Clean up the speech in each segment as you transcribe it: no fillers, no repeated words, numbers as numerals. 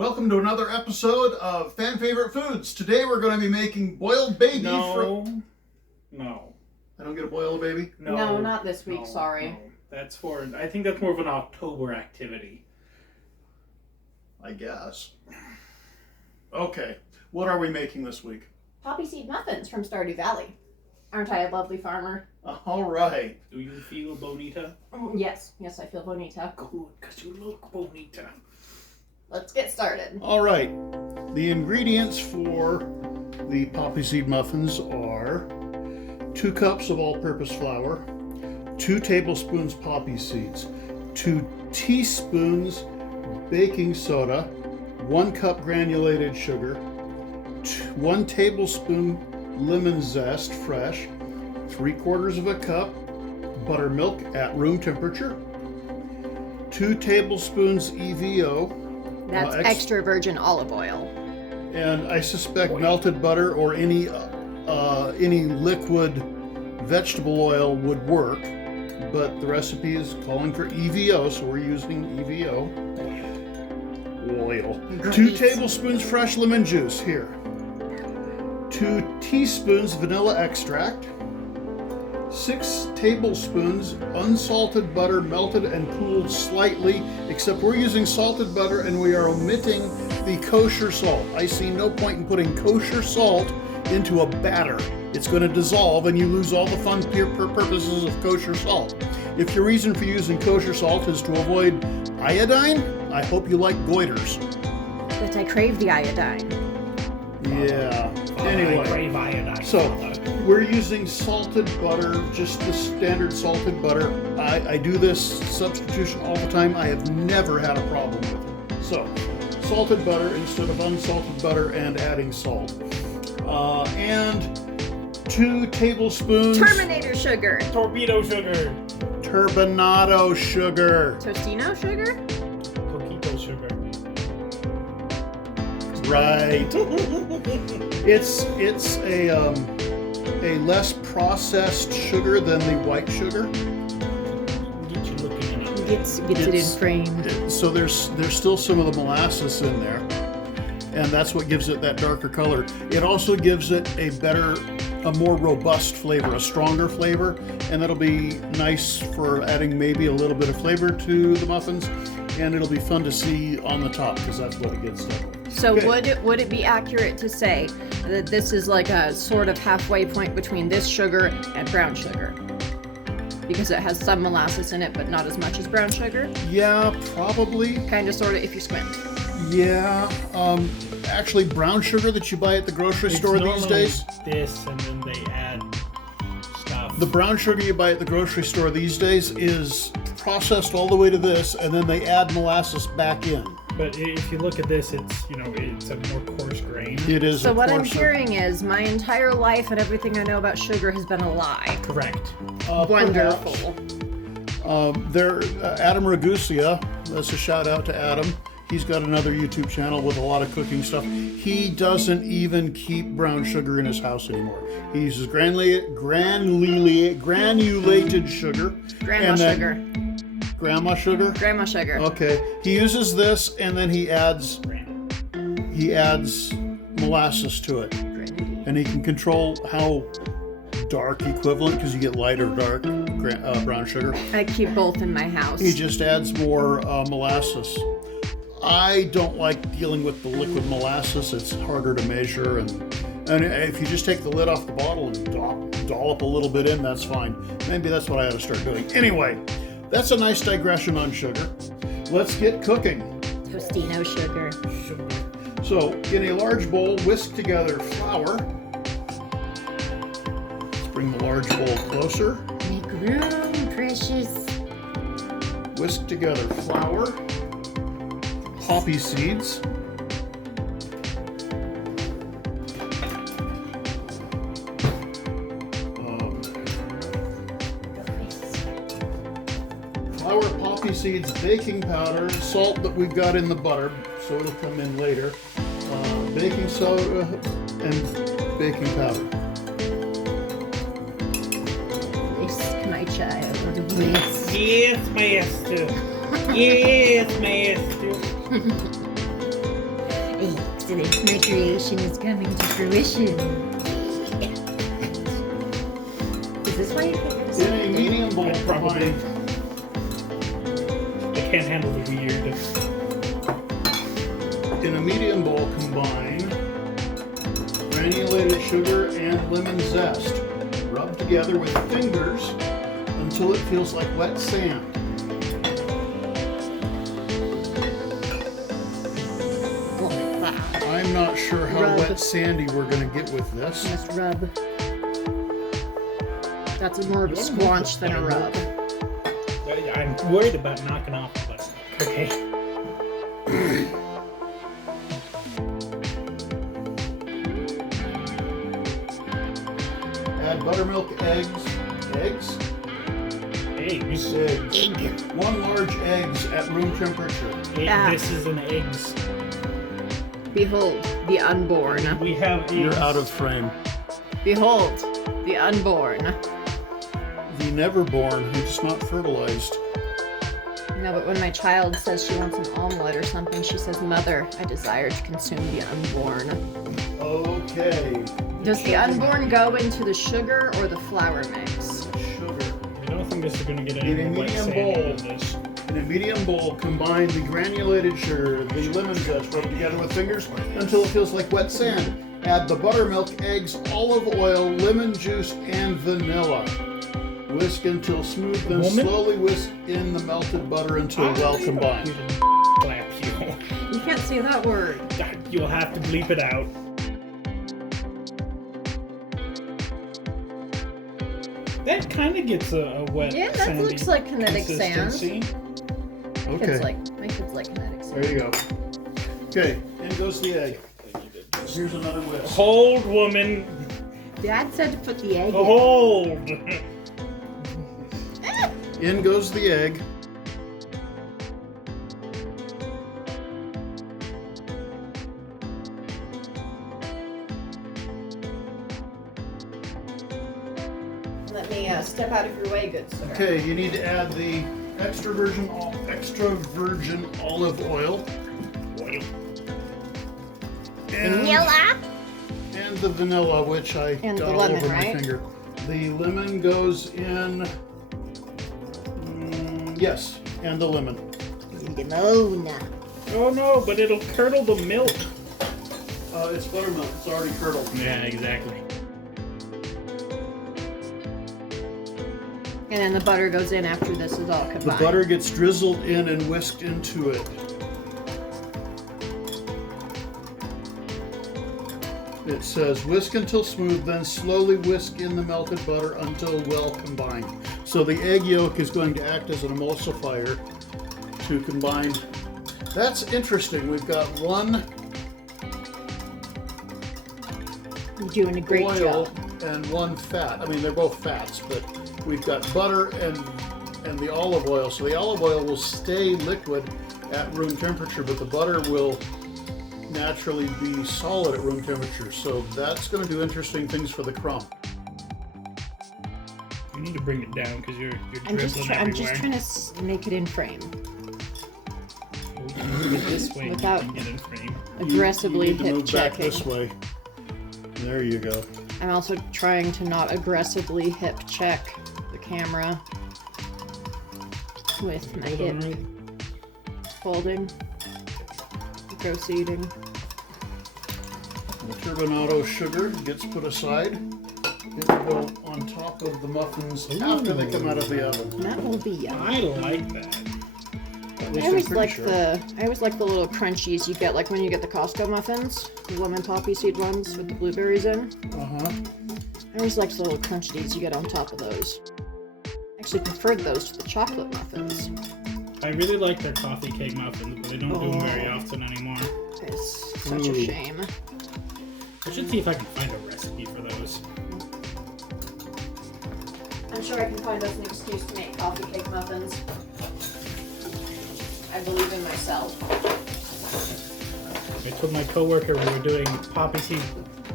Welcome to another episode of Fan Favorite Foods. Today we're going to be making boiled baby. No. I don't get a boiled baby? No, not this week, sorry. No. That's I think that's more of an October activity. I guess. Okay, what are we making this week? Poppyseed Muffins from Stardew Valley. Aren't I a lovely farmer? All right. Do you feel bonita? Yes, I feel bonita. Good, because you look bonita. Let's get started. All right. The ingredients for the Poppyseed Muffins are 2 cups of all-purpose flour, 2 tablespoons poppy seeds, 2 teaspoons baking soda, 1 cup granulated sugar, 1 tablespoon lemon zest fresh, 3/4 of a cup buttermilk at room temperature, 2 tablespoons EVO. That's extra virgin olive oil. And I suspect melted butter or any liquid vegetable oil would work, but the recipe is calling for EVO, so we're using EVO oil. Great. 2 tablespoons fresh lemon juice here. 2 teaspoons vanilla extract. 6 tablespoons unsalted butter, melted and cooled slightly, except we're using salted butter and we are omitting the kosher salt. I see no point in putting kosher salt into a batter. It's going to dissolve and you lose all the fun purposes of kosher salt. If your reason for using kosher salt is to avoid iodine, I hope you like goiters. But I crave the iodine. Yeah. Anyway, I crave iodine. so we're using salted butter, just the standard salted butter. I do this substitution all the time. I have never had a problem with it. So, salted butter instead of unsalted butter and adding salt. And 2 tablespoons... Terminator sugar. Torpedo sugar. Turbinado sugar. Tostino sugar? Coquito sugar. Right. It's a less processed sugar than the white sugar. Get you looking at it. Gets it inflamed. So there's still some of the molasses in there, and that's what gives it that darker color. It also gives it a more robust flavor, a stronger flavor, and that'll be nice for adding maybe a little bit of flavor to the muffins, and it'll be fun to see on the top because that's what it gets done with. So Okay. would it be accurate to say that this is like a sort of halfway point between this sugar and brown sugar? Because it has some molasses in it, but not as much as brown sugar? Yeah, probably. Kind of, sort of, if you squint. Yeah. Actually, brown sugar that you buy at the grocery store these normally days. This, and then they add stuff. The brown sugar you buy at the grocery store these days is processed all the way to this, and then they add molasses back in. But if you look at this, it's a more coarse grain. It is. So what I'm coarser. hearing is my entire life and everything I know about sugar has been a lie. Correct. Wonderful. Adam Ragusia. That's a shout out to Adam. He's got another YouTube channel with a lot of cooking stuff. He doesn't even keep brown sugar in his house anymore. He uses granulated sugar. Grandma sugar. Grandma sugar? Grandma sugar. Okay. He uses this and then he adds molasses to it. Grenadine. And he can control how dark equivalent, because you get light or dark brown sugar. I keep both in my house. He just adds more molasses. I don't like dealing with the liquid molasses. It's harder to measure, and if you just take the lid off the bottle and dollop a little bit in, that's fine. Maybe that's what I ought to start doing. Anyway, that's a nice digression on sugar. Let's get cooking. Tostino sugar. So, in a large bowl, whisk together flour. Let's bring the large bowl closer. Make room, precious. Whisk together flour, poppy seeds, flour, poppy seeds, baking powder, salt that we've got in the butter, so it'll come in later, baking soda, and baking powder. Whisk, my child, whisk. Yes, master. Yes, master. Excellent. My creation is coming to fruition. Is this why you put yours? In a medium bowl, Probably. combine I can't handle the weird. In a medium bowl, combine granulated sugar and lemon zest. Rub together with fingers until it feels like wet sand. I'm not sure how Rub. wet sandy we're going to get with this. Just rub. That's more of a squanch than a rub. I'm worried about knocking off the buttermilk. Okay. Add buttermilk, eggs. Eggs? Eggs. Eggs. 1 large eggs at room temperature. Ah. This is an eggs. Behold, the unborn. We have eggs. You're out of frame. Behold, the unborn. The never-born who's not fertilized. No, but when my child says she wants an omelet or something, she says, "Mother, I desire to consume the unborn." Okay. Does the unborn go into the sugar or the flour mix? Sugar. I don't think this is going to get any In a more wet medium sandy bowl. than this. In a medium bowl, combine the granulated sugar, the lemon zest, rub together with fingers until it feels like wet sand. Add the buttermilk, eggs, olive oil, lemon juice, and vanilla. Whisk until smooth, then Woman? slowly whisk in the melted butter until well combined. Slap you. You can't say that word. You'll have to bleep it out. That kind of gets a wet. Yeah, that sandy looks like kinetic sand. consistency. My Okay, kids like kinetic sand. there you go. Okay, in goes the egg. Here's another whisk. Hold, woman. Dad said to put the egg in. Hold. In goes the egg. Let me step out of your way, good sir. Okay, you need to add the extra virgin olive oil. And, Vanilla. and the vanilla, which I And got the all lemon, over my right? finger. The lemon goes in. Yes, and the lemon. Limona. Oh no, but it'll curdle the milk. It's buttermilk. It's already curdled. Yeah, exactly. And then the butter goes in after this is all combined. The butter gets drizzled in and whisked into it. It says whisk until smooth, then slowly whisk in the melted butter until well combined. So the egg yolk is going to act as an emulsifier to combine. That's interesting. We've got one You're doing a great oil job. and one fat. I mean, they're both fats, but we've got butter and the olive oil. So the olive oil will stay liquid at room temperature, but the butter will naturally be solid at room temperature. So that's going to do interesting things for the crumb. You need to bring it down because you're I'm just dribbling everywhere. trying to make it in frame. Move it this way. Without- You can get in frame. Aggressively you need to hip move back checking. this way. There you go. I'm also trying to not aggressively hip check the camera with my hip holding, proceeding. The turbinado sugar gets put aside. It will go on top of the muffins after they come out of the oven. And that will be yum. I like that. At I least I'm always pretty like sure. the little crunchies you get, like when you get the Costco muffins, the lemon poppy seed ones with the blueberries in. Uh-huh. I always like the little crunchies you get on top of those. I actually preferred those to the chocolate muffins. I really like their coffee cake muffins, but they don't do them very often anymore. It's such a Ooh. shame. I should see if I can find a recipe for those. I'm sure I can find us an excuse to make coffee cake muffins. I believe in myself. I told my coworker we were doing Poppyseed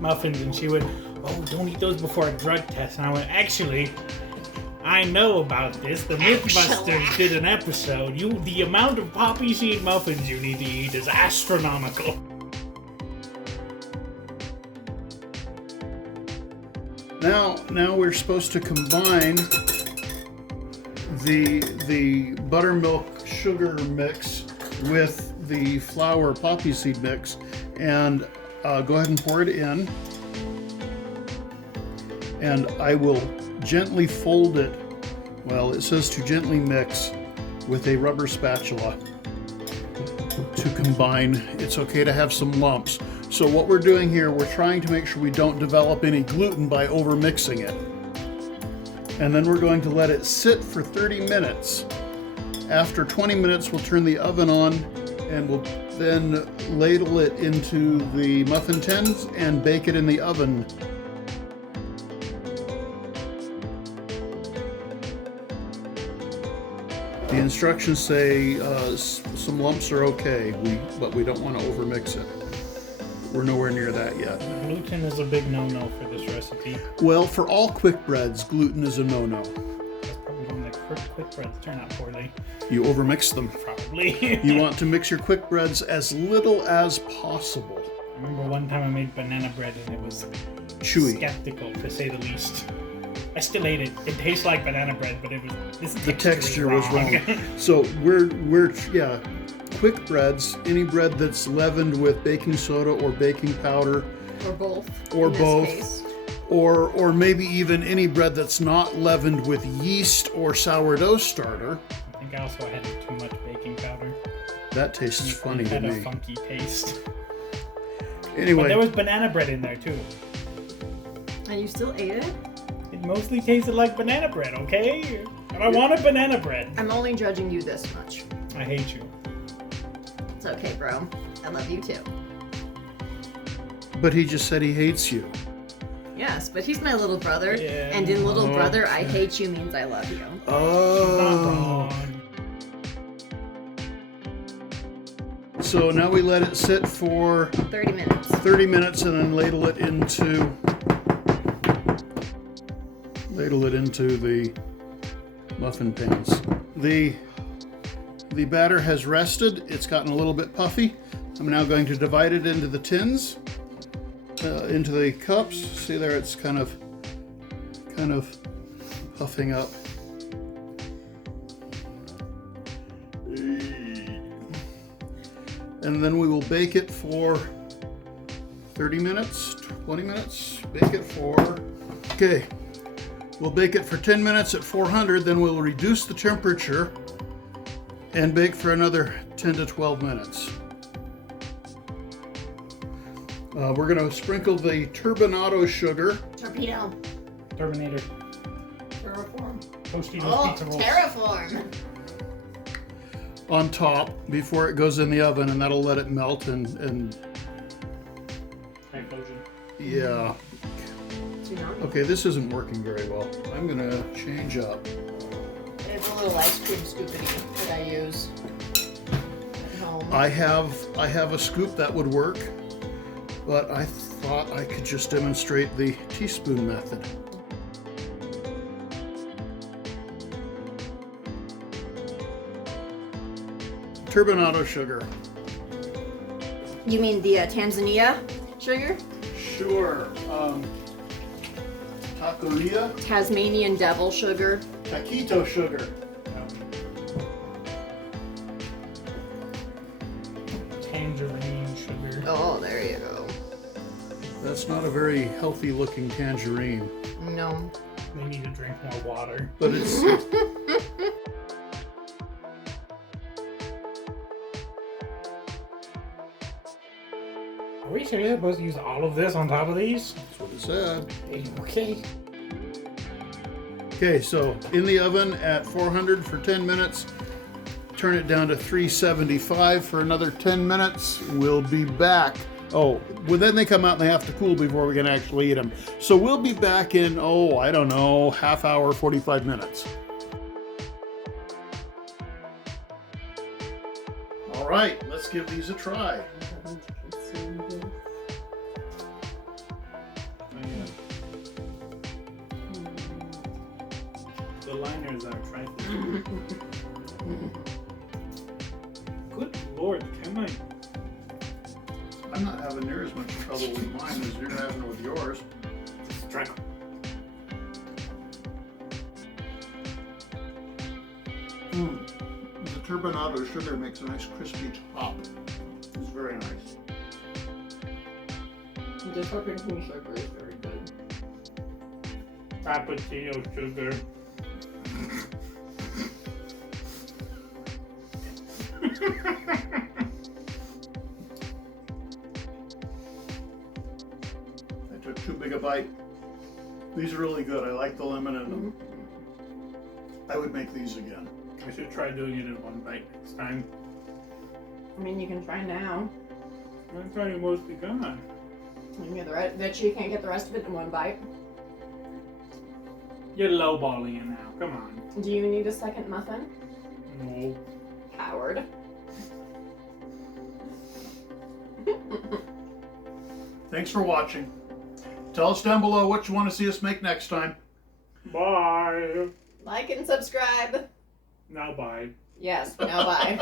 Muffins, and she went, "Oh, don't eat those before a drug test." And I went, "Actually, I know about this. The Mythbusters did an episode. The amount of Poppyseed Muffins you need to eat is astronomical." Now we're supposed to combine the buttermilk sugar mix with the flour poppy seed mix, and go ahead and pour it in. And I will gently fold it. Well, it says to gently mix with a rubber spatula to combine. It's okay to have some lumps. So what we're doing here, we're trying to make sure we don't develop any gluten by over mixing it. And then we're going to let it sit for 30 minutes. After 20 minutes, we'll turn the oven on and we'll then ladle it into the muffin tins and bake it in the oven. The instructions say some lumps are okay, but we don't want to overmix it. We're nowhere near that yet. Gluten is a big no-no for this recipe. Well, for all quick breads, gluten is a no-no. That's probably when the quick breads turn out poorly. You overmix them. Probably. You want to mix your quick breads as little as possible. I remember one time I made banana bread and it was Chewy. skeptical, to say the least. I still ate it. It tastes like banana bread, but The texture was wrong. So we're quick breads, any bread that's leavened with baking soda or baking powder, Or both. or in this both, case. or maybe even any bread that's not leavened with yeast or sourdough starter. I think I also had too much baking powder. That tastes funny It to had a me. funky taste. But Anyway, there was banana bread in there too. And you still ate it? It mostly tasted like banana bread, okay? And I wanted banana bread. I'm only judging you this much. I hate you. It's okay, bro. I love you too. but he just said he hates you. Yes, but he's my little brother, Yeah. and in little brother, I hate you means I love you. Not Oh. wrong. So now we let it sit for 30 minutes. 30 minutes and then ladle it into the muffin pans. The batter has rested. It's gotten a little bit puffy. I'm now going to divide it into the tins, into the cups. See there, it's kind of puffing up. And then we will bake it for 30 minutes, 20 minutes. Bake it for, okay. We'll bake it for 10 minutes at 400, then we'll reduce the temperature and bake for another 10 to 12 minutes. We're going to sprinkle the turbinado sugar. Torpedo. Terminator. Terraform. Tostitos Oh, pizza rolls. terraform. On top before it goes in the oven, and that'll let it melt and Explosion. yeah. Tsunami. Okay, this isn't working very well. I'm gonna change up. It's a little ice cream scoopity that I use at home. I have a scoop that would work, but I thought I could just demonstrate the teaspoon method. Turbinado sugar. You mean the Tanzania sugar? Sure. Taqueria. Tasmanian devil sugar. Taquito sugar. Tangerine sugar. Oh, there you go. That's not a very healthy looking tangerine, No. They need to drink more water. but it's Are we sure you're supposed to use all of this on top of these? that's what it said. Okay. Okay, so in the oven at 400 for 10 minutes. Turn it down to 375 for another 10 minutes. We'll be back. Oh, well, then they come out and they have to cool before we can actually eat them. So we'll be back in, I don't know, half hour, 45 minutes. All right, let's give these a try. The liners are trifling. Good lord, come on. I'm not having near as much trouble with mine as you're having with yours. Strike. turbinado sugar makes a nice crispy top. It's very nice. The fucking sugar is very good. Cappuccino sugar. I took too big a bite. These are really good. I like the lemon in them. I would make these again. I should try doing it in one bite next time. I mean, you can try now. I thought it mostly gone. You can get the rest. Bet you can't get the rest of it in one bite. You're lowballing it now. Come on. Do you need a second muffin? No. Howard. Thanks for watching. Tell us down below what you want to see us make next time. Bye. Like and subscribe. Now bye. Yes, now bye.